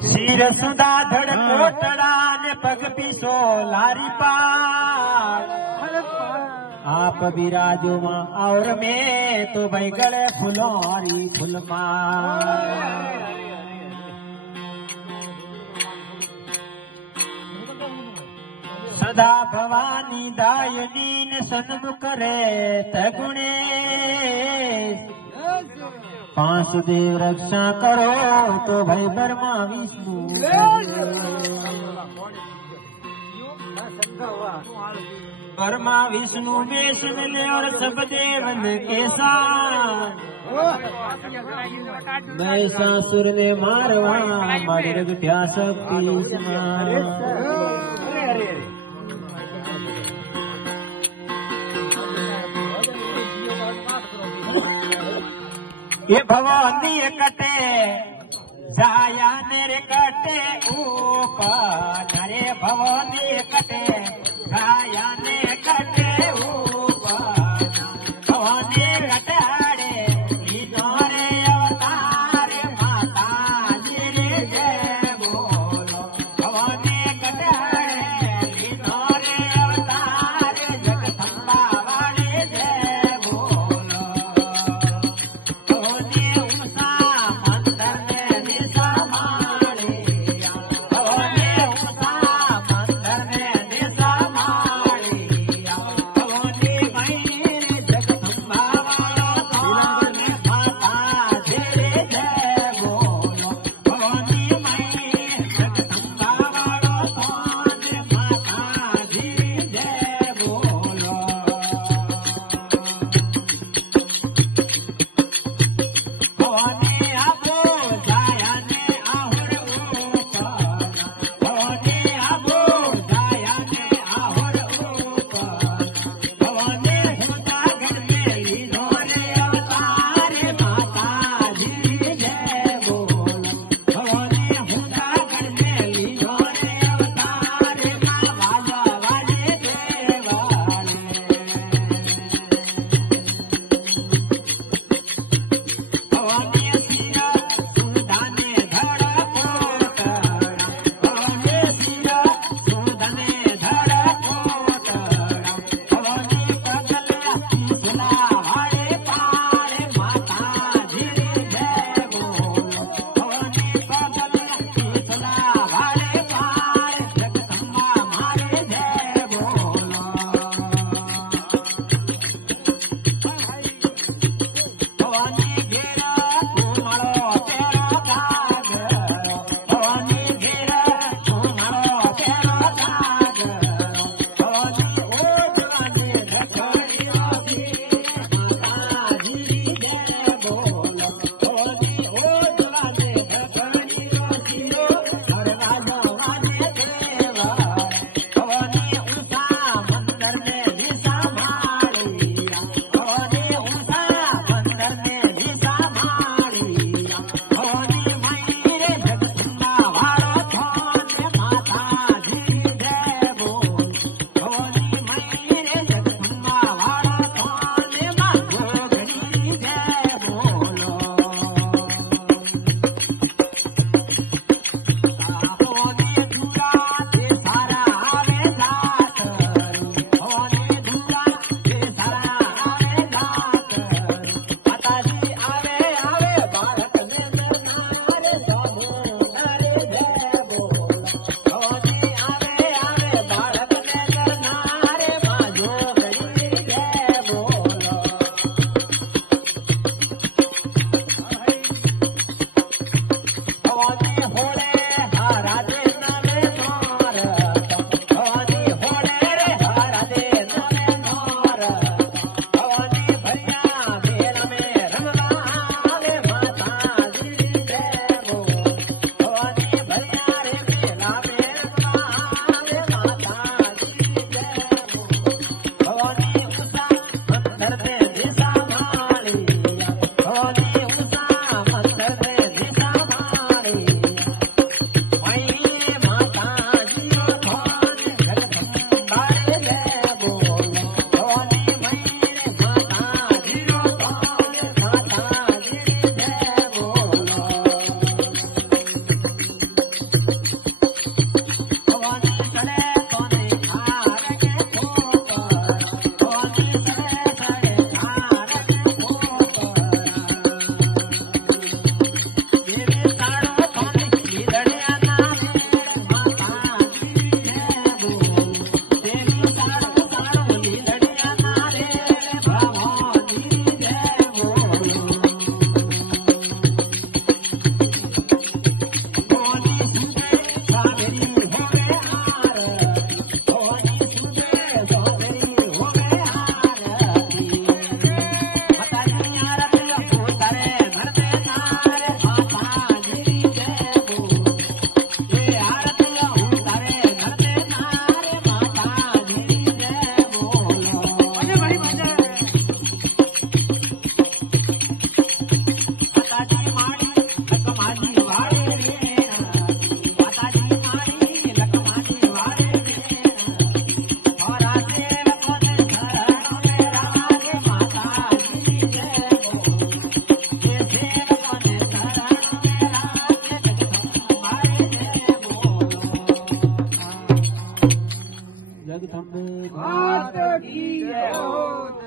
शीर सुधा धड़ कोटड़ा ने पग पीसो लारी पार आप विराजो मां और में तो भाई गले फुलोरी फुलमार सदा भवानी दायनी ने सन्मुख रे सगुणे पांच देव रक्षा करो तो भाई ब्रह्मा विष्णु ब्रह्मा विष्णु वेश मिले और सब देवन के साथ महिषासुर ने मारवा मर्ग प्यास पीस ये भवानी कटे जाया मेरे कटे ऊपर अरे भवानी कटे जाया ने कटे ऊपर भवानी कटाड़े इधरे अवतार माता जी जय बोलो भवानी कटाड़े इधरे अवतार जगदम्बा वाले जय बोलो थंबे मात की जय हो।